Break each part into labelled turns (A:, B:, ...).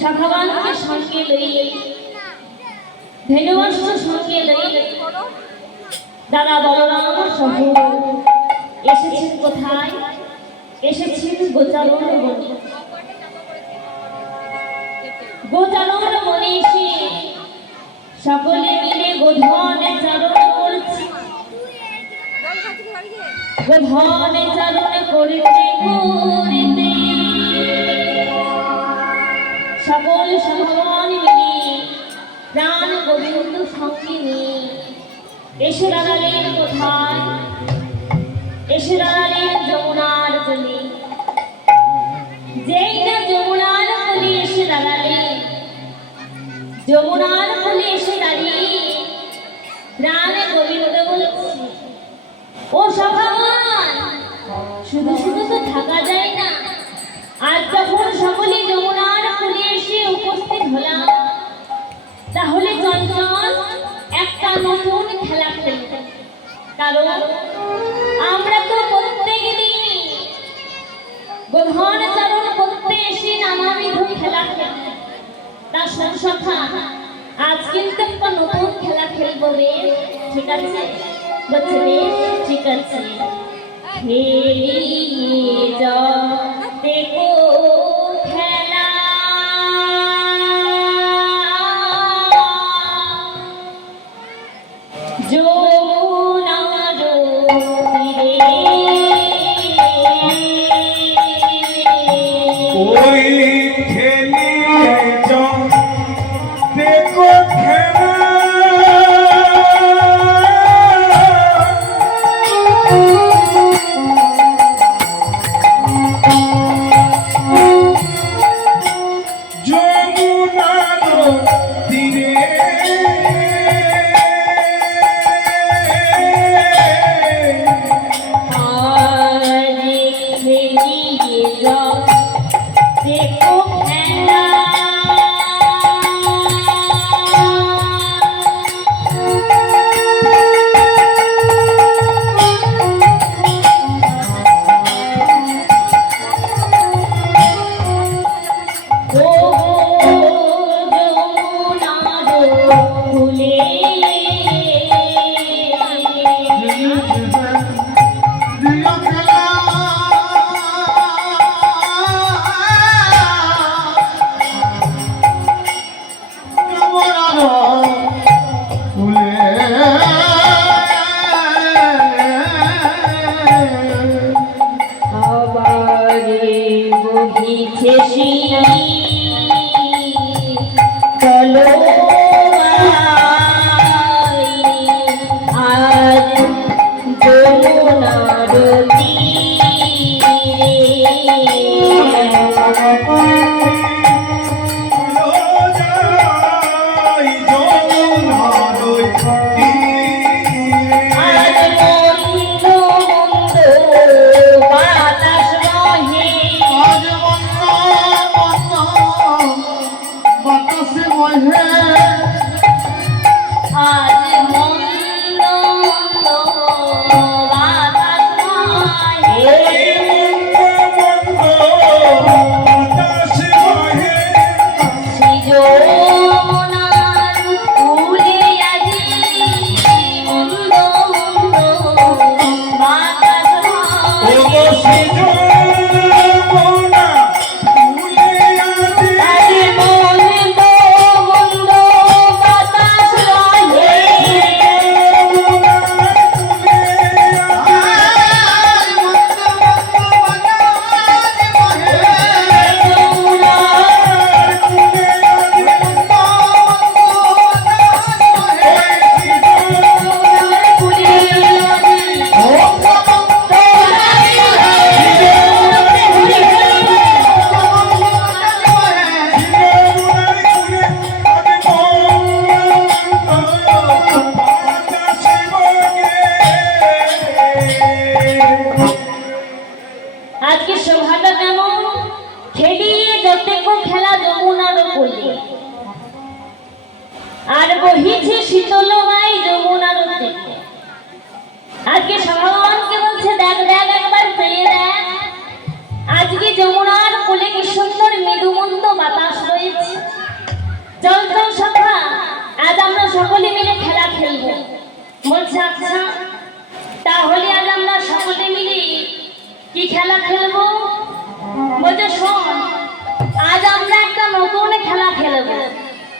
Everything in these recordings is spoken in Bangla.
A: সখাবানকে সঙ্গে লইয়ে ধেনুবস্ত্র সঙ্গে লইয়ে দাদা বলরাম সহ এসেছেন কোথায়? এসেছেন গোচারণ বনে। গোচারণ বনে এসে সকলে মিলে গোধনে চারণ করছে। গোধনে চারণ করিতে করিতে সকল সভগণ মিলে প্রাণ গোবিন্দ সঙ্গে নিয়ে। এসে দাঁড়ালেন কোথায়? এসে দাঁড়ালেন যমুনার কোলে যেই না যমুনার কোলে এসে দাঁড়ালেন যমুনার কোলে এসে দাঁড়িয়ে প্রাণে গোবিন্দ বলছে, ও সভাবান, শুধু শুধু তো থাকা যায় না আজ যখন সকলে যমুনার কোলে এসে উপস্থিত হলাম। তাহলে চঞ্চল, একটা নতুন খেলা খেলব কারণ আমরা তো প্রত্যেক দিন গোধন চারণ করতে এসে নানাবিধ খেলা খেলি। সংসখা আজ কিন্তু একটা নতুন খেলা খেলব রে। ঠিক আছে? বলছে ঠিক আছে। খেলিয়ে যা দেখো।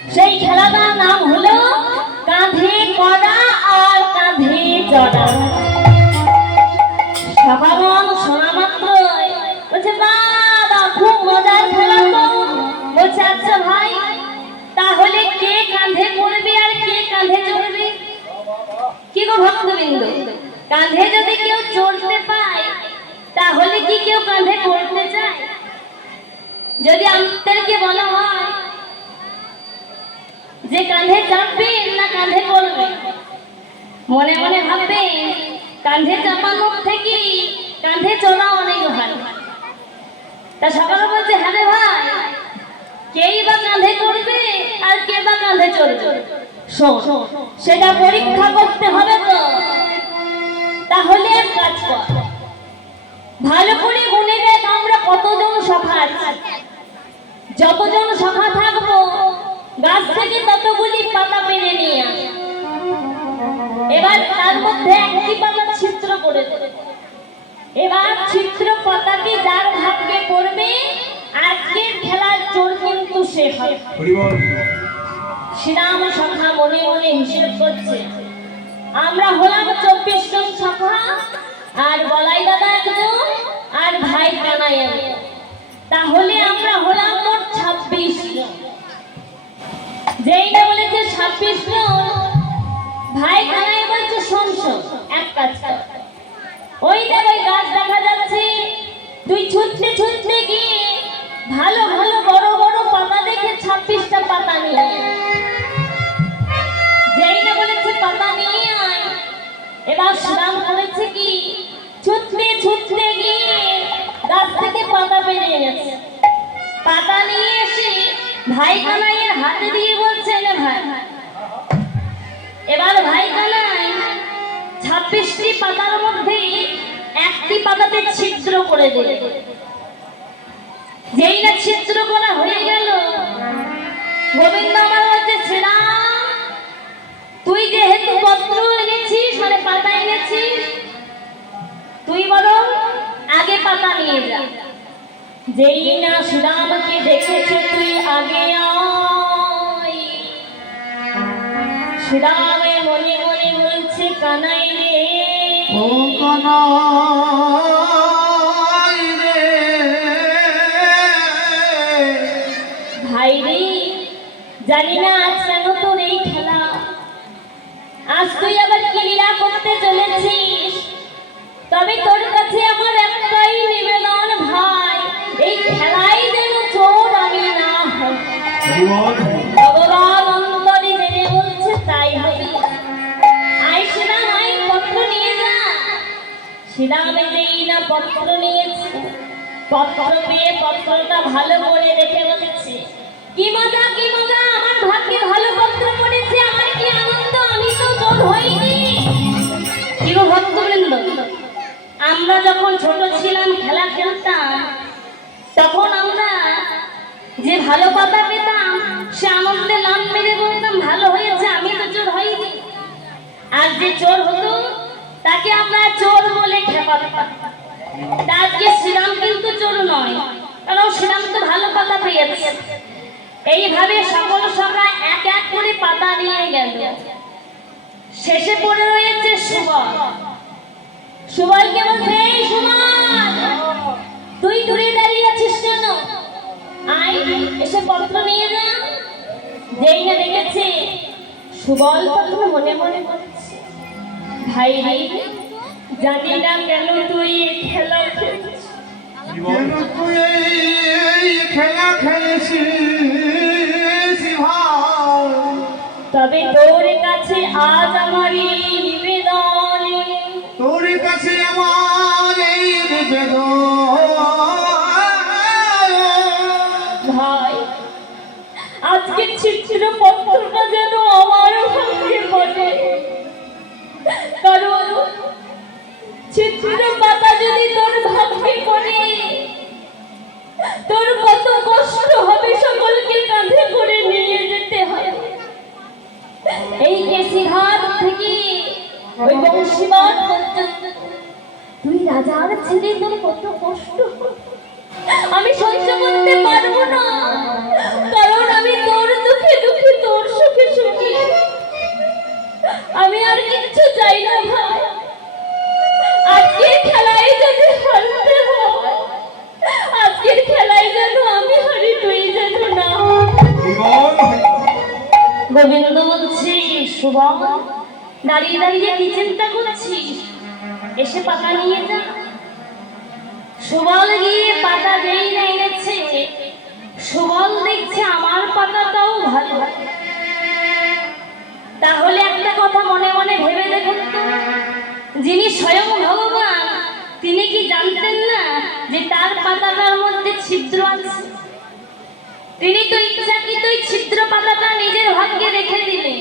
A: সেই খেলাটার নাম হলো কাঁধে কড়া আর কাঁধে চড়া সকালন শোনা মাত্র বলছে, বাবা, খুব মজার খেলা তো। বলছে আচ্ছা ভাই, তাহলে কে কাঁধে করবে আর কে কাঁধে চড়বে? কি গো ভক্তবিন্দু, কাঁধে যদি কেউ চড়তে পায়, তাহলে কি কেউ কাঁধে করতে চায়? যদি আমাদেরকে বলা হয় যে কাঁধে চাপবে, না কাঁধে করবে মনে মনে ভাববে, কাঁধে চাপানোর থেকে কাঁধে চলা অনেক ভালো। তা সকালে বলছে হ্যাঁ ভাই, কেই বা কাঁধে করবে আর কে বা কাঁধে চলবে? সেটা পরীক্ষা করতে হবে তো। তাহলে এক কাজ কর। ভালো করে গুনে দেখ আমরা কতজন সখা আছি। যতজন সখা থাকব গাছ থেকে ততগুলি পাতা পেরে নিয়ে আস এবার তার মধ্যে একটি পাতা ছিদ্র করে দেবে এবার ছিদ্র পাতাটি যার ভাগ্যে পড়বে আজকের খেলার চোর কিন্তু সে হবে। শ্রীরাম সখা মনে মনে হিসেব করছে আমরা হলাম চব্বিশ জন সখা আর বলাই দাদা একজন আর ভাই কানাই তাহলে আমরা হলাম মোট ছাব্বিশ জন। যেই না বলেছে ছাব্বিশ জন, ভাই কানাই বলছে শোন এক কাজ কর ওই গাছ দেখা যাচ্ছে, তুই ছুটতে ছুটতে গিয়ে ভালো ভালো বড় বড় পাতা দেখে ছাব্বিশটা পাতা নিয়ে আয়। যেই না বলেছে পাতা নিয়ে আয়, এবার শ্রাম করেছে কি, ছুটতে ছুটতে গিয়ে গাছ থেকে পাতা পেরে এনেছে পাতা নিয়ে ভাই কানাইয়ের হাতে দিয়ে বলছে নে ভাই। এবার ভাই কানাই ছাব্বিশটি পাতার মধ্যে একটি পাতাতে ছিদ্র করে দিলে। যেই না ছিদ্র করা হয়ে গেল, গোবিন্দ আমার হচ্ছে শ্রীরাম তুই যেহেতু পত্র এনেছিস মানে পাতা এনেছিস, তুই বরং আগে পাতা নিয়ে যা। যেই না শ্রীরামকে দেখেছে তুই আগে শ্রীরামে মনে মনে বলছে কানাই রে।
B: ও কানাই রে।
A: ভাই রে জানি না আজ কেন তোর এই খেলা। আজ তুই আবার কি লীলা করতে চলেছিস? তবে তোর
B: হরিবল
A: ভগবান অন্তরে জেনে বলছে তাই হবে। আই শ্রীরাম আই পত্র নিয়ে যা। শ্রীরামে যেই না পত্র নিয়েছে। পত্র পেয়ে পত্রটা ভালো করে দেখে বলেছে কি মজা কি মজা আমার ভাগ্যে ভালো পত্র পড়েছে আমার কি আনন্দ আমি তো জোর হইনি। কি গো ভক্তবৃন্দ আমরা যখন ছোট ছিলাম খেলা খেলতাম তখন আমরা যে ভালো পাতা পেতাম, সে আনন্দে লাভ মেরে বলতাম, ভালো হয়েছে, আমি তো চোর হইনি। আর যে চোর হতো, তাকে আমরা চোর বলে আজকে শ্রীরাম কিন্তু চোর নয়, কারণ শ্রীরাম তো ভালো পাতা পেয়েছে। এইভাবে সকল সভা এক এক করে পাতা নিয়ে গেল। শেষে পড়ে রয়েছে সুবল। সুবলকে বলছে, এই সুবল, তুই দূরে আই এসে পত্র নিয়ে যা। যেই না দেখেছে সুবল তখন মনে মনে বলছে ভাই রে জানি না কেন তুই এই খেলা খেলছিস।
B: কেন তুই এই খেলা খেলেছিস
A: তবে তোর কাছে আজ আমার এই নিবেদন
B: তোর কাছে আমার এই নিবেদন।
A: ভাই আজকে ছিটছিল পত্রটা যেন আমার ভাগ্যে পড়ে কারণ ছিটছিল পাতা যদি তোর ভাগ্যে পড়ে, তোর কত কষ্ট হবে সকলকে কাঁধে করে নিয়ে যেতে হয়। এই কেসিঘাট থেকে ওই বংশীবাদ পর্যন্ত তুই রাজার ছেলে তোর কত কষ্ট আমি সহ্য করতে পারব না। কারণ আমি তোর দুঃখে দুঃখে তোর সুখে সুখী। আমি আর কিচ্ছু চাই না ভাই। আজকের খেলায় যদি হারতে হয়। আজকের খেলায় যেন আমি হারি তুই যেন না গোবিন্দ বলছি শুভম দাঁড়িয়ে দাঁড়িয়ে কি চিন্তা করছিস? এসে পাতা নিয়ে যা। সুবল গিয়ে পাতা যেই না এনেছে, সুবল দেখছে আমার পাতাটাও ভালো। তাহলে একটা কথা মনে মনে ভেবে দেখুন যিনি স্বয়ং ভগবান, তিনি কি জানতেন না যে তার পাতাটার মধ্যে ছিদ্র আছে? তিনি তো ইচ্ছাকৃত ওই ছিদ্র পাতাটা নিজের ভাগ্যে রেখে দিলেন।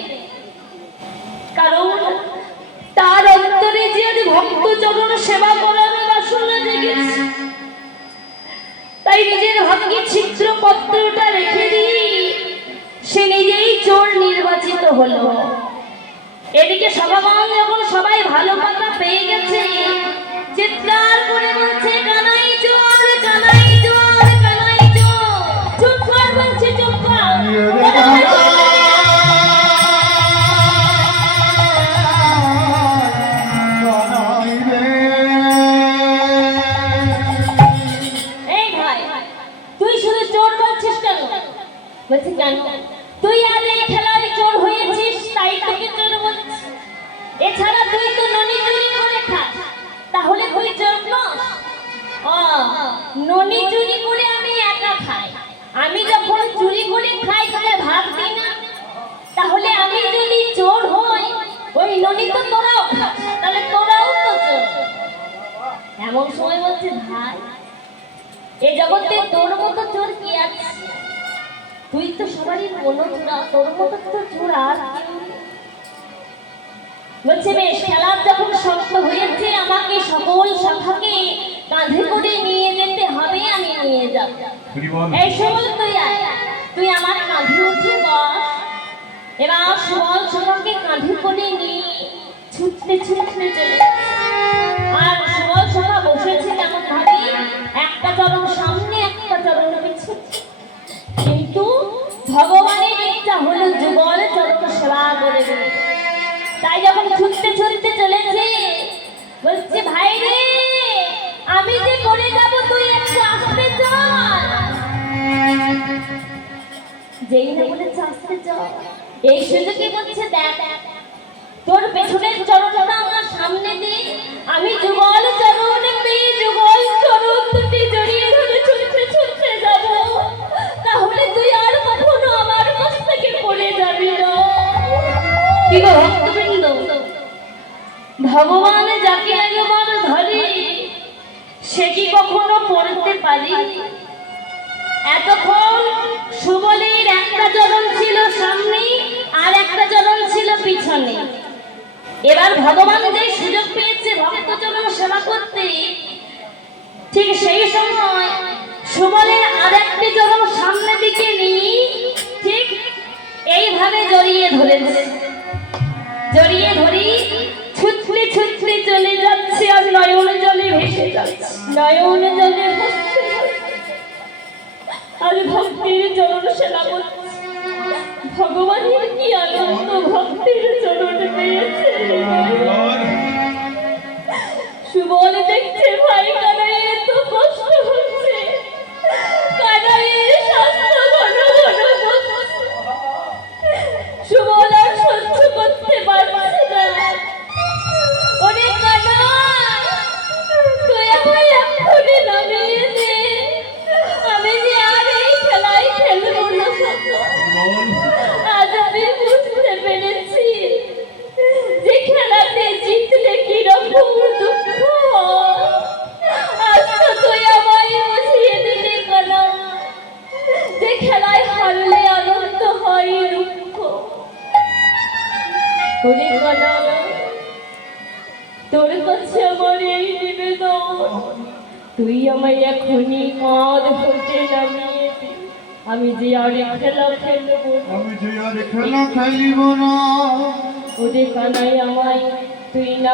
A: কারণ তার অন্তরে যে ভক্ত চরণ সেবা করার বাসনা জেগেছে নিজের ভাগ্যে চিত্র পত্রটা রেখে দিয়ে সে নিজেই চোর নির্বাচিত হলো। এদিকে সভাবান যখন সবাই ভালো কথা পেয়ে গেছে, চিৎকার করে বলছে কানাই এছাড়া তুই তো ননি চুরি করে খাস। তাহলে তুই নস ও ননি চুরি করে আমি একা খাই। আমি যখন চুরি করে খাই তাহলে দিই না? তাহলে আমি যদি চোর হই, ওই ননি তো তোরাও খাস, তাহলে তোরাও তো চোর। এমন সময় বলছে, ভাই এই জগতে তোর মতো চোর কি আছে? তুই তো সবারই কোনো চোরা তোর মতো তো চোর আর কেউ। বলছে বেশ খেলার যখন শক্ত হয়েছে আমাকে সকল শাখাকে কাঁধে করে নিয়ে যেতে হবে আমি নিয়ে যাব। এই সুবল তুই তুই আমার কাঁধে উঠে বস। এবার সুবল সবাইকে কাঁধে করে নিয়ে ছুটতে ছুটতে চলে। আর সুবল সভা বসেছে কেমন ভাবে একটা চরণ সামনে একটা চরণ পিছনে কিন্তু ভগবানের ইচ্ছা হলো যুগল চরণ সেবা করে দেবে। তাই যখন ছুটতে ছুটতে চলেছে, বলছে, ভাই রে, আমি যে করে যাব, তুই একটু আসতে চল। যেই না বলেছে, আসতে চল। এই সুযোগে বলছে, দেখ, তোর পেছনের চরণটা আমার সামনে দিয়ে আমি যুগল ধরেছে।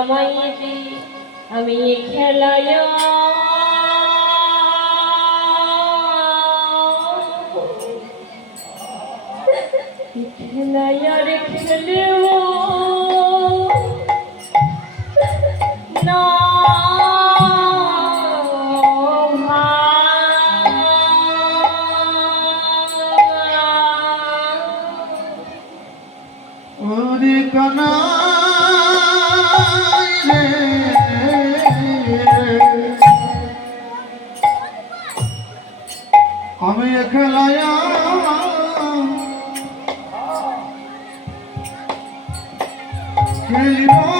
C: নামাইয়ে দি আমি খেলায় খেলায় খেলেও না
A: খেলিব